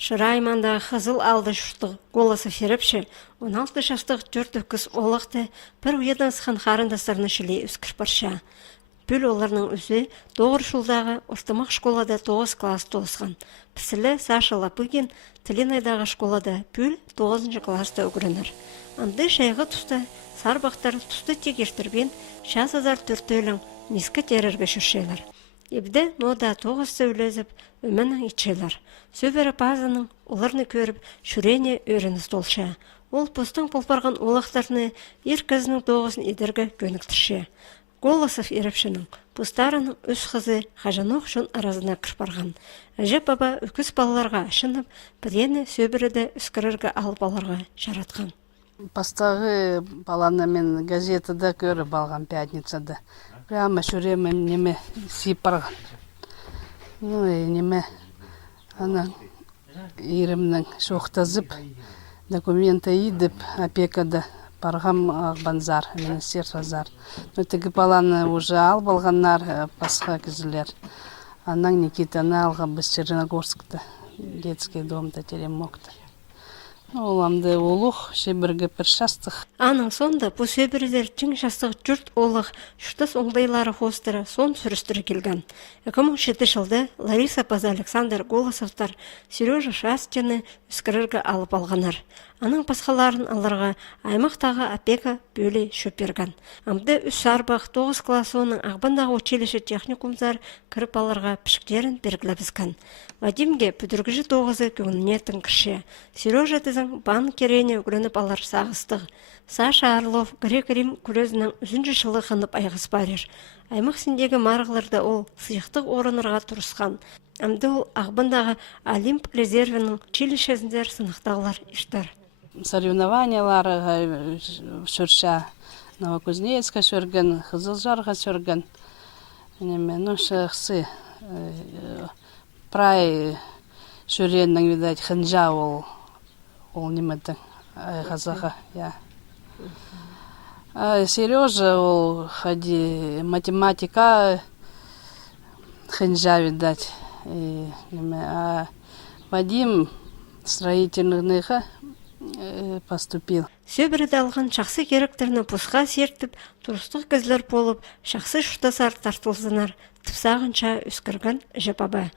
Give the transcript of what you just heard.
Шырайманда қызыл алды шуштық голасы ферепші, 16 жастық жүрді кіз олақты бір уедан сқан қарындастарыны шілей үскір барша. Бүл оларның өзі доғыр шулдағы ұртымақ школада 9 класс толысқан. Пісілі Саша Лапыгин Тіленайдағы школада бүл 9 класста үгірінір. Анды шайғы тұста сарбақтар тұсты тек ештірбен шасазар түртөлің мискі терерге шүршелер. Ебді нода 9 сөйлезіп өмінің итшелер. Сөбері базының оларны көріп шүрене өріні столша. Ол постың полпарған олақтарыны ер кізінің 9-ын едерге көніктірше. Голосов ерепшінің пустарының үш қызы Хажанох жон аразына кірпарған. Әжеп баба үкіс балаларға ашынып, бірені сөбіріді үскірірге алып аларға жаратқан. Бастағы баланы мен газетада көріп алған пятницада. Прямо шүремем неме сиіп барған. Неме ана иремнің шоқтазып, документы едіп, опекада барғам банзар, министерство зар. Но тегі баланы уже алып алғаннар басқа кізілер. Анан Никитаны алған біз Черногорскта, детский домда терем моқты. Оламды олух, шебірге бір шастық. Аның сонда бұл сөбірілер чың шастық жүрт олық, шүтіс оңдайлары хостыры сон сүрістірі келген. 2007 жылды Лариса Паза Александр Голосовтар Сережа Шастины үскірірге алып алғанар. Аның басқаларын аларға аймақтағы опека бөлі шөп берген. Амды үш сарбақ 9 классының ағбандағы училище техникумзар кіріп аларға пішіктерін бергілі Вадимге бүдіргіжі 9-ы көңінетін кірше. Сережа тізің бан керене үгірініп алар сағыстық. Саша Орлов грек-рим күрезінің 3-ші жылы қанып айғыз барер. Аймақ сіндегі марғыларда ол сыйықтық орынырға тұрысқан. Амды ол ағбандағы Олимп резервінің училищесіндер сынықтағылар іштар. Соревнованияларға шүрша Новокузнецка шөрген, Қызылжарға шөрген. Ну, шықсы прай шөреннің, видать, хынжа ол немеді ғазаға. Сережа ол ходи математика хынжа, видать. Вадим строительныйға поступил. Сөбірді алған шақсы керектеріні бұсқа сертіп, тұрыстық кізлер болып, шақсы шұтасар тартылзынар, тіпсағынша үскірген жепаба.